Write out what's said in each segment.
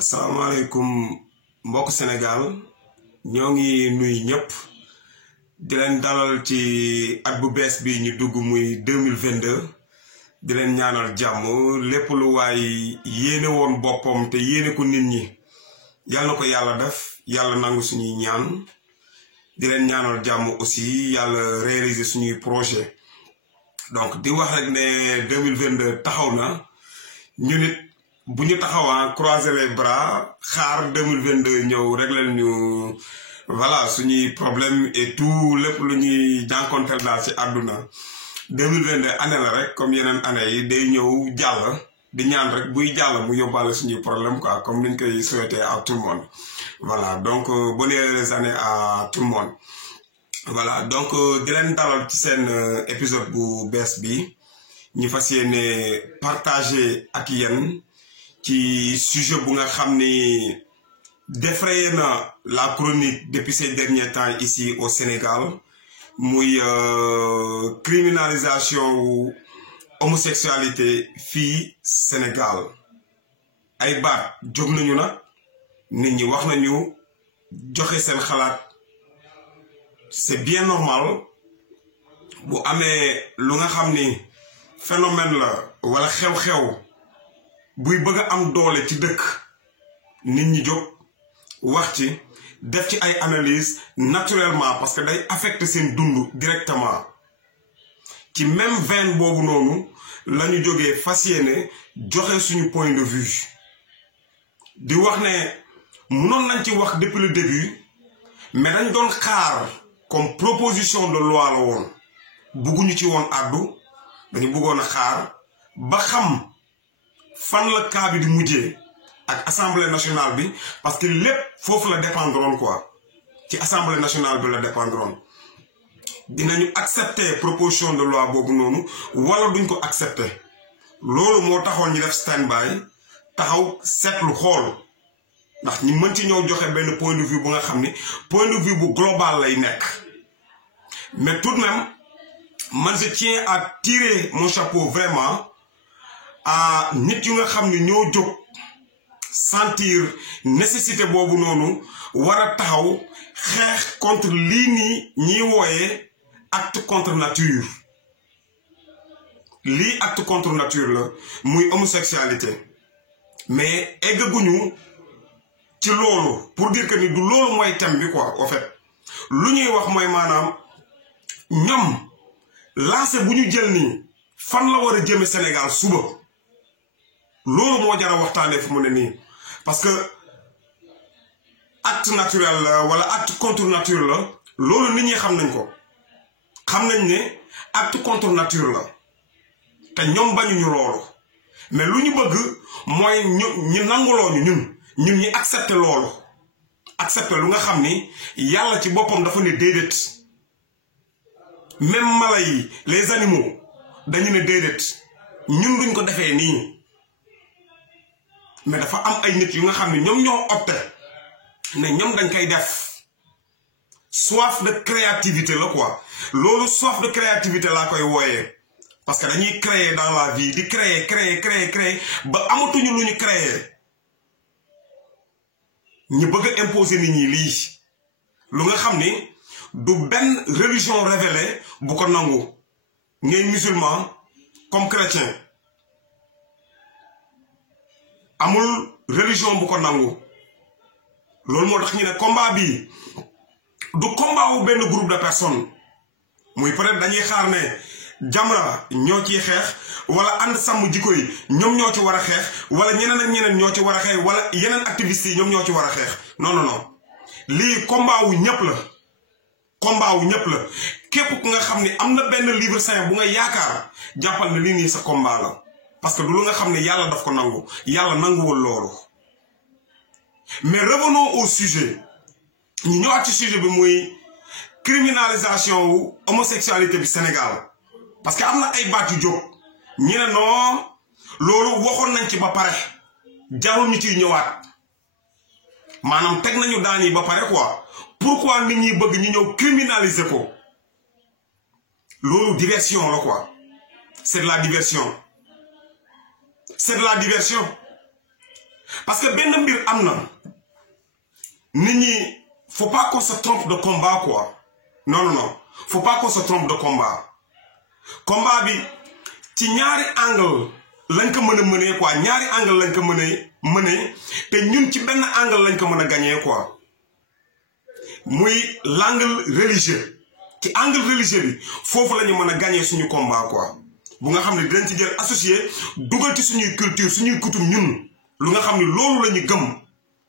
asalaamaaleykum mbokk Sénégal ñoo ngi nuyu ñëpp di leen dalal ci at bu bees bi ñu dugg muy 2022 di leen ñaanal jàmm lépp lu waay yéene woon boppam te yéene ko nit ñi yàlla na ko yàlla def yàlla nangu suñuy ñaan di leen ñaanal jàmm aussi yàlla réaliser suñuy projet donc di wax rek ne 2022 taxaw na ñu nit bu ñu taxawaa croiser les bras xaar 2022 ñëw régler ñu voilà suñuy problème et tout lépp lu ñuy jànkonteel daal ci àdduna 2022 année la rek comme yeneen année yi day ñëw jàll di ñaan rek buy jàll mu yóbbaale suñuy problème quoi comme niñ koy souhaiter à tout le monde voilà donc bonnes années à tout le monde voilà donc di leen dalal ci seen épisode bu bees bi ñu fas yéene partager ak yéen ci sujet bu nga xam ni défrayé na la chronique depuis ces derniers temps ici au Sénégal muy criminalisation wu homosexualité fii Sénégal ay baat jóg nañu na nit ñi wax nañu joxe seen xalaat c'est bien normal bu amee lu nga xam ni phénomène la wala xew-xew buy bëgg a am doole ci dëkk nit ñi jóg wax ci def ci ay analyse naturellement parce que day affecter seen dund directement ci même veine boobu noonu la ñu jógee fas yéene joxe suñu point de vue di wax ne mënoon nañ ci wax depuis le début mais dañ doon xaar comme proposition de loi la woon bugguñu ci woon àddu dañu bëggoon a xaar ba xam fan la cas bi di mujjee ak assemblée nationale bi parce que lépp foofu la dépendroon quoi ci assemblée nationale bi la dépendroon dinañu accepter proposition de loi boobu noonu wala duñ ko accepter loolu moo taxoon ñu def stand-by taxaw seetlu xool ndax ñu mën ci ñëw joxe benn point de vue bu nga xam ni point de vue bu global lay nekk mais tout de même man je tiens à tirer mon chapeau vraiment à nit yu nga xam ne ñoo jóg sentir nécessité boobu noonu war a taxaw xeex contre lii nii ñiy wooyee acte contre nature lii acte contre nature la muy homosexualité mais eggaguñu ci loolu pour dire que ni du loolu mooy thème bi quoi au fait lu ñuy wax mooy maanaam ñoom lancé bu ñu jël nii fan la war a jëme Sénégal suba loolu moo jar a waxtaanee fu mu ne nii parce que acte naturel la wala acte contre nature la loolu nit ñi xam nañ ko xam nañ ne acte contre nature la te ñoom bañuñu loolu mais lu ñu bëgg mooy ñu nanguloo ñun ñi accepter loolu accepter lu nga xam ni yàlla ci boppam dafa ne déedéet même mala yi les animaux dañu ne déedéet ñun duñ ko defee nii mais dafa am ay nit yu nga xam ne ñoom ñoo opté ne ñoom dañ koy def soif de créativité la quoi loolu soif de créativité laa koy wooyee parce que dañuy créer dans la vie di créer ba amatuñu lu ñu créer ñu bëgg a imposer nit ñi lii lu nga xam ni du benn religion révélée bu ko nangu ngay musulman comme chrétien amul religion bu ko nangu loolu moo tax ñu ne combat bii du combat wu benn groupe de personnes muy peut-être dañuy xaar ne Jamra ñoo ciy xeex wala ànd sàmm jikko yi ñoom ñoo ci war a xeex wala ñeneen ak ñeneen ñoo ci war a xeex wala yeneen activistes yi ñoom ñoo ci war a xeex non lii combat wu ñëpp la combat wu ñëpp la képp ku nga xam ne am na benn livre saint bu nga yaakaar jàppal ne lii nii sa combat la parce que du lu nga xam ne yàlla daf ko nangu yàlla nanguwul loolu mais revenons au sujet ñu ñëwaat ci sujet bi muy criminalisation wu homosexualité bi Sénégal parce que am na ay baat yu jóg ñi ne non loolu waxoon nañ ci ba pare jarul ñu ciy ñëwaat maanaam teg nañu daan yi ba pare quoi pourquoi nit ñi bëgg ñu ñëw criminaliser ko loolu diversion la quoi c'est de la diversion parce que benn mbir am na nit ñi faut pas qu'on se trompe de combat quoi non faut pas qu'on se trompe de combat bi ci ñaari angle lañ ko mën a mënee quoi ñaari angle lañ ko mënee te ñun ci benn angle lañ ko mën a gagner quoi muy l'angle religieux ci angle religieux bi foofu la ñu mën a gagner suñu combat quoi bu nga xam ne dinañ ci jël associé dugal ci suñuy culture suñuy coutume ñun lu nga xam ne loolu la ñu gëm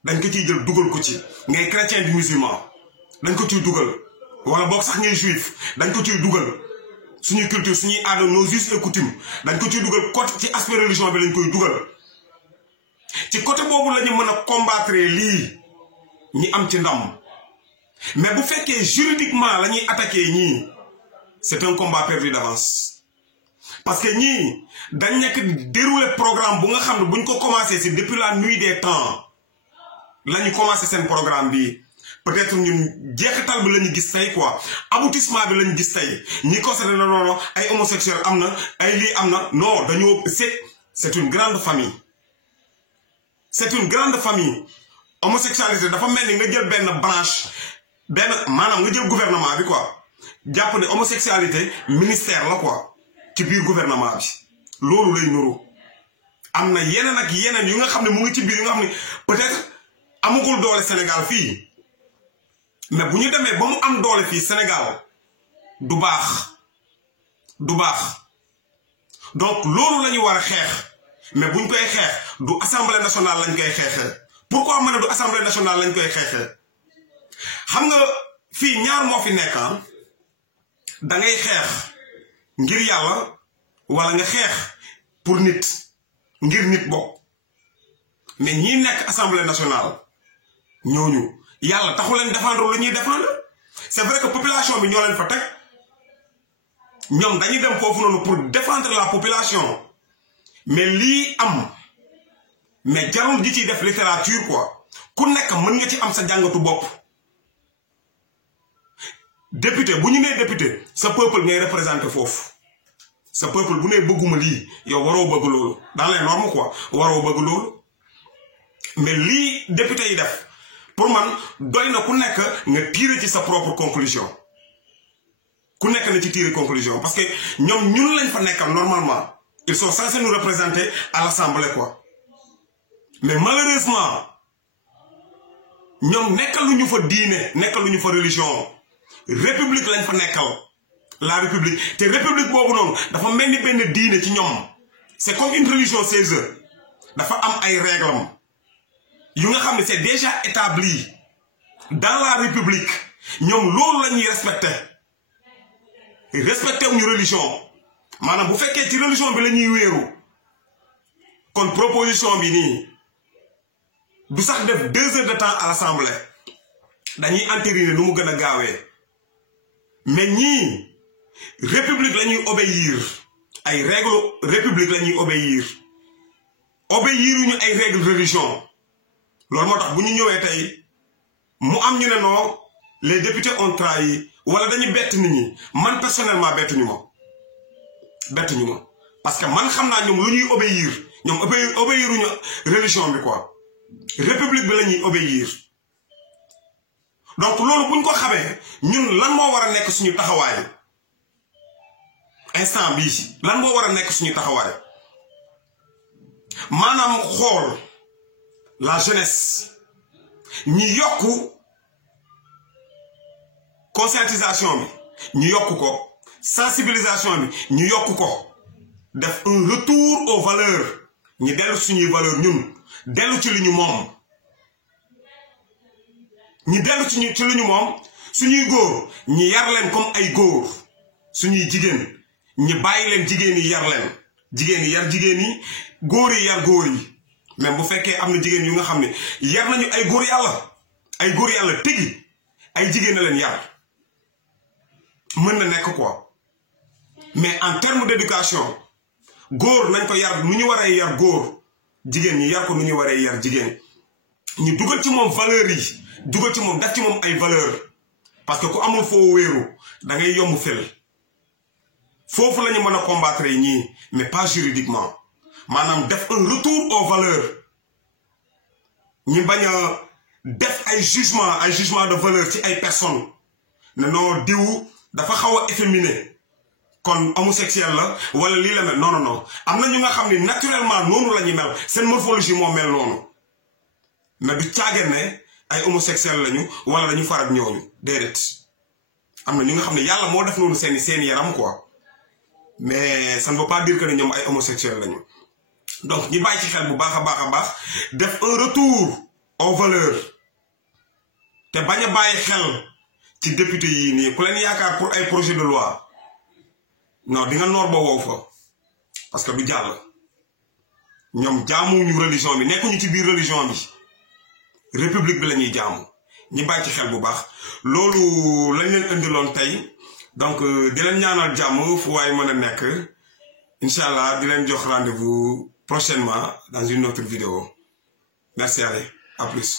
dañ ko ciy jël dugal ko ci ngay chrétien du musulman dañ ko ciy dugal wala boog sax ngay juif dañ ko ciy dugal suñuy culture suñuy aada nos us et coutumes dañ ko ciy dugal côté ci aspect religion bi lañ koy dugal ci côté boobu la ñu mën a combattre lii ñi am ci ndam mais bu fekkee juridiquement la ñuy attaquer ñii c'est un combat perdu d'avance parce que ñii dañ nekk dérouler programme bu nga xam ne buñ ko commencé c'est depuis la nuit des temps la ñu commencé seen programme bi peut-être ñun jeexital bi la ñu gis tey quoi aboutissement bi la ñu gis tey ñi constaté na noonu ay homosexuels am na ay lii am na non dañoo c'est une grande famille c'est une grande famille homosexualité dafa mel ni nga jël benn branche benn maanaam nga jël gouvernement bi quoi jàpp ne homosexualité ministère la quoi ci biir gouvernement bi loolu lay nuru am na yeneen ak yeneen yu nga xam ne mu ngi ci biir yu nga xam ne peut-être amugul doole Sénégal fii mais bu ñu demee ba mu am doole fii Sénégal du baax donc loolu la ñu war a xeex mais buñ koy xeex du assemblée nationale lañ koy xeexee pourquoi ma ne du assemblée nationale lañ koy xeexee xam nga fii ñaar moo fi nekk da ngay xeex ngir yàlla wala nga xeex pour nit ngir nit bokk mais ñi nekk assemblée nationale ñooñu yàlla taxu leen défendre lu ñuy défendre c'est vrai que population bi ñoo leen fa teg ñoom dañuy dem foofu noonu pour défendre la population mais lii am mais jarul ji ciy def littérature quoi ku nekk mën nga ci am sa jàngatu bopp député bu ñu nee député sa peuple ngay représenté foofu sa peuple bu nee bëgguma lii yow waroo bëgg loolu dans les normes quoi waroo bëgg loolu mais lii député yi def pour man doy na ku nekk nga tirer ci sa propre conclusion ku nekk na ci tirer conclusion parce que ñoom ñun lañ fa nekkal normalement ils sont censés nous représenter à l'Assemblée quoi mais malheureusement ñoom nekkaluñu fa diine nekkaluñu fa religion république lañ fa nekkal la république te république boobu noonu dafa mel ni benn diine ci ñoom c'est comme une religion chez eux dafa am ay règlements yu nga xam ne c'est déjà établi dans la république ñoom loolu la ñuy respecté wuñu religion maanaam bu fekkee ci religion bi la ñuy wéeru kon proposition bi nii du sax def 2 heures de temps à l'assemblée dañuy entériner nu mu gën a gaawee mais ñii république la ñuy obéir ay règles république la ñuy obéir ñu ay règles religion loolu moo tax bu ñu ñëwee tey mu am ñu ne non les députés ont trahi wala dañu bett nit ñi man personnellement bettuñu ma parce que man xam naa ñoom lu ñuy obéir ñoom obéiruñu religion bi quoi république bi la ñuy obéir donc loolu buñ ko xamee ñun lan moo war a nekk suñu taxawaay instant bii lan moo war a nekk suñu taxawaay maanaam xool la jeunesse ñi yokku conscientisation bi ñu yokku ko sensibilisation bi ñu yokku ko def un retour aux valeurs ñu dellu suñuy valeur ñun dellu ci li ñu moom ñu dellu ci li ñu moom suñuy góor ñi yar leen comme ay góor suñuy jigéen ñi bàyyi leen jigéen yi yar leen jigéen yi yar jigéen yi góor yi yar góor yi même bu fekkee am na jigéen yu nga xam ne yar nañu ay góor yàlla tigi ay jigéen na leen yar mën na nekk quoi mais en terme d'éducation góor nañ ko yar nu ñu waree yar góor jigéen ñi yar ko nu ñu waree yar jigéen ñu dugal ci moom valeur yi dugal ci moom def ci moom ay valeur parce que ku amul foo wéeru da ngay yomb fel foofu la ñu mën a combattre ñii mais pas juridiquement maanaam def un retour aux valeurs ñi bañ a def ay jugement de valeur ci ay personnes ne non diw dafa xaw a efféminé kon homosexuel la wala lii la mel non non non am na ñu nga xam ni naturellement noonu la ñu mel seen morphologie moo mel noonu mais du caagin ne ay homosexuel lañu wala dañu farak ñooñu déedéet am na ñu nga xam ne yàlla moo def noonu seen yaram quoi mais ça ne veut pas dire que ne ñoom ay homosexuel lañu donc ñi bàyyi ci xel bu baax a baax def un retour aux valeurs te bañ a bàyyi xel ci député yii nii ku leen yaakaar pour ay projet de loi non di nga noor ba wow fa parce que du jàll ñoom jaamuñu religion bi nekkuñu ci biir religion bi république bi la ñuy jaamu ñi bàyyi ci xel bu baax loolu lañ leen indiloon tey donc di leen ñaanal jàmm fu waay mën a nekk incha allah di leen jox rendez-vous prochainement dans une autre vidéo merci allez à plus.